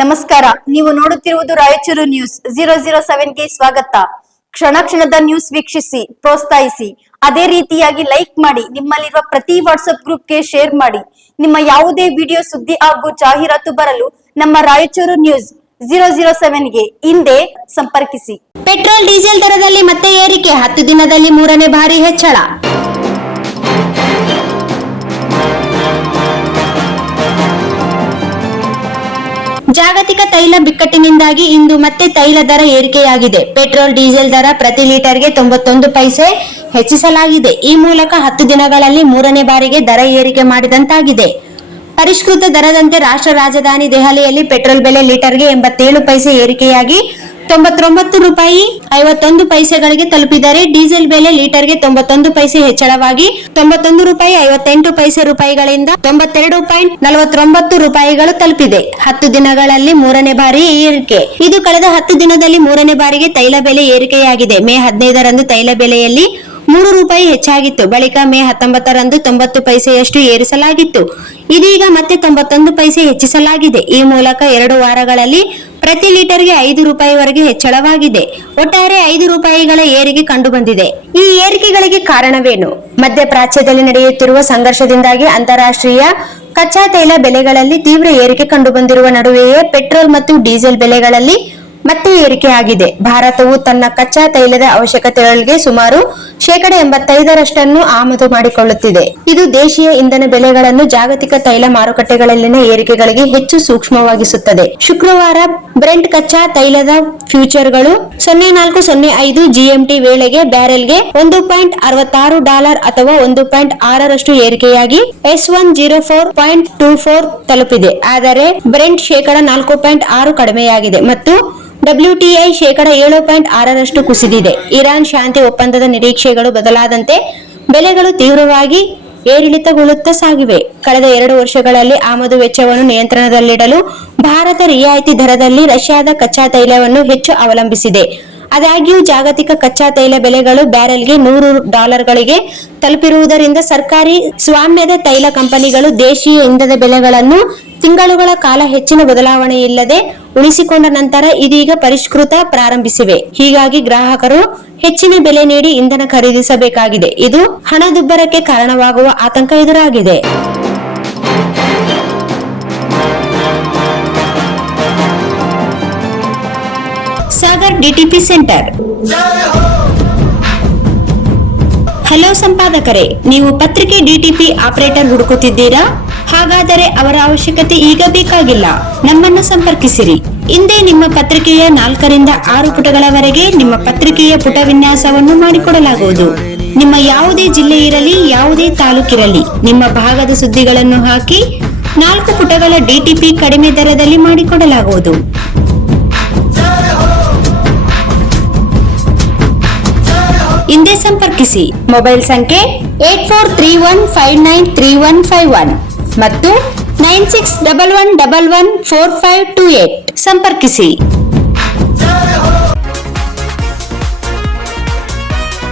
ನಮಸ್ಕಾರ, ನೀವು ನೋಡುತ್ತಿರುವುದು ರಾಯಚೂರು ನ್ಯೂಸ್ 007ಗೆ ಸ್ವಾಗತ. ಕ್ಷಣ ಕ್ಷಣದ ನ್ಯೂಸ್ ವೀಕ್ಷಿಸಿ, ಪ್ರೋತ್ಸಾಹಿಸಿ. ಅದೇ ರೀತಿಯಾಗಿ ಲೈಕ್ ಮಾಡಿ, ನಿಮ್ಮಲ್ಲಿರುವ ಪ್ರತಿ ವಾಟ್ಸ್ಆಪ್ ಗ್ರೂಪ್ಗೆ ಶೇರ್ ಮಾಡಿ. ನಿಮ್ಮ ಯಾವುದೇ ವಿಡಿಯೋ ಸುದ್ದಿ ಹಾಗೂ ಜಾಹೀರಾತು ಬರಲು ನಮ್ಮ ರಾಯಚೂರು ನ್ಯೂಸ್ 007ಗೆ ಹಿಂದೆ ಸಂಪರ್ಕಿಸಿ. ಪೆಟ್ರೋಲ್ ಡೀಸೆಲ್ ದರದಲ್ಲಿ ಮತ್ತೆ ಏರಿಕೆ, 10 ದಿನದಲ್ಲಿ 3ನೇ ಬಾರಿ ಹೆಚ್ಚಳ. ಜಾಗತಿಕ ತೈಲ ಬಿಕ್ಕಟ್ಟಿನಿಂದಾಗಿ ಇಂದು ಮತ್ತೆ ತೈಲ ದರ ಏರಿಕೆಯಾಗಿದೆ. ಪೆಟ್ರೋಲ್ ಡೀಸೆಲ್ ದರ ಪ್ರತಿ ಲೀಟರ್ಗೆ 91 ಪೈಸೆ ಹೆಚ್ಚಿಸಲಾಗಿದೆ. ಈ ಮೂಲಕ 10 ದಿನಗಳಲ್ಲಿ 3ನೇ ಬಾರಿಗೆ ದರ ಏರಿಕೆ ಮಾಡಿದಂತಾಗಿದೆ. ಪರಿಷ್ಕೃತ ದರದಂತೆ ರಾಷ್ಟ್ರ ರಾಜಧಾನಿ ದೆಹಲಿಯಲ್ಲಿ ಪೆಟ್ರೋಲ್ ಬೆಲೆ ಲೀಟರ್ಗೆ 87 ಪೈಸೆ ಏರಿಕೆಯಾಗಿ 99 ರೂಪಾಯಿ 51 ಪೈಸೆಗಳಿಗೆ ತಲುಪಿದರೆ, ಡೀಸೆಲ್ ಬೆಲೆ ಲೀಟರ್ಗೆ 91 ಪೈಸೆ ಹೆಚ್ಚಳವಾಗಿ 91 ರೂಪಾಯಿ 58 ಪೈಸೆ ರೂಪಾಯಿಗಳಿಂದ 92.49 ರೂಪಾಯಿಗಳು ತಲುಪಿದೆ. 10 ದಿನಗಳಲ್ಲಿ 3ನೇ ಬಾರಿ ಏರಿಕೆ. ಇದು ಕಳೆದ 10 ದಿನದಲ್ಲಿ 3ನೇ ಬಾರಿಗೆ ತೈಲ ಬೆಲೆ ಏರಿಕೆಯಾಗಿದೆ. ಮೇ 15ರಂದು ತೈಲ ಬೆಲೆಯಲ್ಲಿ 3 ರೂಪಾಯಿ ಹೆಚ್ಚಾಗಿತ್ತು. ಬಳಿಕ ಮೇ 19ರಂದು 90 ಪೈಸೆಯಷ್ಟು ಏರಿಸಲಾಗಿತ್ತು. ಇದೀಗ ಮತ್ತೆ 91 ಪೈಸೆ ಹೆಚ್ಚಿಸಲಾಗಿದೆ. ಈ ಮೂಲಕ 2 ವಾರಗಳಲ್ಲಿ ಪ್ರತಿ ಲೀಟರ್ಗೆ 5 ರೂಪಾಯಿವರೆಗೆ ಹೆಚ್ಚಳವಾಗಿದೆ. ಒಟ್ಟಾರೆ 5 ರೂಪಾಯಿಗಳ ಏರಿಕೆ ಕಂಡುಬಂದಿದೆ. ಈ ಏರಿಕೆಗಳಿಗೆ ಕಾರಣವೇನು? ಮಧ್ಯಪ್ರಾಚ್ಯದಲ್ಲಿ ನಡೆಯುತ್ತಿರುವ ಸಂಘರ್ಷದಿಂದಾಗಿ ಅಂತಾರಾಷ್ಟ್ರೀಯ ಕಚ್ಚಾ ತೈಲ ಬೆಲೆಗಳಲ್ಲಿ ತೀವ್ರ ಏರಿಕೆ ಕಂಡುಬಂದಿರುವ ನಡುವೆಯೇ ಪೆಟ್ರೋಲ್ ಮತ್ತು ಡೀಸೆಲ್ ಬೆಲೆಗಳಲ್ಲಿ ಮತ್ತೆ ಏರಿಕೆಯಾಗಿದೆ. ಭಾರತವು ತನ್ನ ಕಚ್ಚಾ ತೈಲದ ಅವಶ್ಯಕತೆಗಳಿಗೆ ಸುಮಾರು 85% ಆಮದು ಮಾಡಿಕೊಳ್ಳುತ್ತಿದೆ. ಇದು ದೇಶೀಯ ಇಂಧನ ಬೆಲೆಗಳನ್ನು ಜಾಗತಿಕ ತೈಲ ಮಾರುಕಟ್ಟೆಗಳಲ್ಲಿನ ಏರಿಕೆಗಳಿಗೆ ಹೆಚ್ಚು ಸೂಕ್ಷ್ಮವಾಗಿಸುತ್ತದೆ. ಶುಕ್ರವಾರ ಬ್ರೆಂಟ್ ಕಚ್ಚಾ ತೈಲದ ಫ್ಯೂಚರ್ಗಳು 0405 ಜಿಎಂಟಿ ವೇಳೆಗೆ ಬ್ಯಾರೆಲ್ಗೆ $1.66 ಅಥವಾ 1.6ರಷ್ಟು ಏರಿಕೆಯಾಗಿ S104.24 ತಲುಪಿದೆ. ಆದರೆ ಬ್ರೆಂಟ್ $4.6 ಕಡಿಮೆಯಾಗಿದೆ ಮತ್ತು WTI $7.6ರಷ್ಟು ಕುಸಿದಿದೆ. ಇರಾನ್ ಶಾಂತಿ ಒಪ್ಪಂದದ ನಿರೀಕ್ಷೆಗಳು ಬದಲಾದಂತೆ ಬೆಲೆಗಳು ತೀವ್ರವಾಗಿ ಏರಿಳಿತಗೊಳ್ಳುತ್ತಾ ಸಾಗಿವೆ. ಕಳೆದ 2 ವರ್ಷಗಳಲ್ಲಿ ಆಮದು ವೆಚ್ಚವನ್ನು ನಿಯಂತ್ರಣದಲ್ಲಿಡಲು ಭಾರತ ರಿಯಾಯಿತಿ ದರದಲ್ಲಿ ರಷ್ಯಾದ ಕಚ್ಚಾ ತೈಲವನ್ನು ಹೆಚ್ಚು ಅವಲಂಬಿಸಿದೆ. ಆದಾಗ್ಯೂ ಜಾಗತಿಕ ಕಚ್ಚಾ ತೈಲ ಬೆಲೆಗಳು ಬ್ಯಾರೆಲ್ಗೆ $100ಗಳಿಗೆ ತಲುಪಿರುವುದರಿಂದ ಸರ್ಕಾರಿ ಸ್ವಾಮ್ಯದ ತೈಲ ಕಂಪನಿಗಳು ದೇಶೀಯ ಇಂಧನ ಬೆಲೆಗಳನ್ನು ತಿಂಗಳುಗಳ ಕಾಲ ಹೆಚ್ಚಿನ ಬದಲಾವಣೆಯಿಲ್ಲದೆ ಉಳಿಸಿಕೊಂಡ ನಂತರ ಇದೀಗ ಪರಿಷ್ಕೃತ ಪ್ರಾರಂಭಿಸಿವೆ. ಹೀಗಾಗಿ ಗ್ರಾಹಕರು ಹೆಚ್ಚಿನ ಬೆಲೆ ನೀಡಿ ಇಂಧನ ಖರೀದಿಸಬೇಕಾಗಿದೆ. ಇದು ಹಣದುಬ್ಬರಕ್ಕೆ ಕಾರಣವಾಗುವ ಆತಂಕ ಎದುರಾಗಿದೆ. Sagar DTP centre. ಹಲೋ ಸಂಪಾದಕರೇ, ನೀವು ಪತ್ರಿಕೆ ಡಿಟಿಪಿ ಆಪರೇಟರ್ ಹುಡುಕುತ್ತಿದ್ದೀರಾ? ಹಾಗಾದರೆ ಅವರ ಅವಶ್ಯಕತೆ ಈಗ ಬೇಕಾಗಿಲ್ಲ. ನಮ್ಮನ್ನು ಸಂಪರ್ಕಿಸಿರಿ. ಇಂದೇ ನಿಮ್ಮ ಪತ್ರಿಕೆಯ 4 ರಿಂದ 6 ಪುಟಗಳವರೆಗೆ ನಿಮ್ಮ ಪತ್ರಿಕೆಯ ಪುಟ ವಿನ್ಯಾಸವನ್ನು ಮಾಡಿಕೊಡಲಾಗುವುದು. ನಿಮ್ಮ ಯಾವುದೇ ಜಿಲ್ಲೆ ಇರಲಿ, ಯಾವುದೇ ತಾಲೂಕಿರಲಿ, ನಿಮ್ಮ ಭಾಗದ ಸುದ್ದಿಗಳನ್ನು ಹಾಕಿ 4 ಪುಟಗಳ ಡಿಟಿಪಿ ಕಡಿಮೆ ದರದಲ್ಲಿ ಮಾಡಿಕೊಡಲಾಗುವುದು. ಹಿಂದೆ ಸಂಪರ್ಕಿಸಿ. ಮೊಬೈಲ್ ಸಂಖ್ಯೆ 8431593151 ಮತ್ತು 9611114528 ಸಂಪರ್ಕಿಸಿ.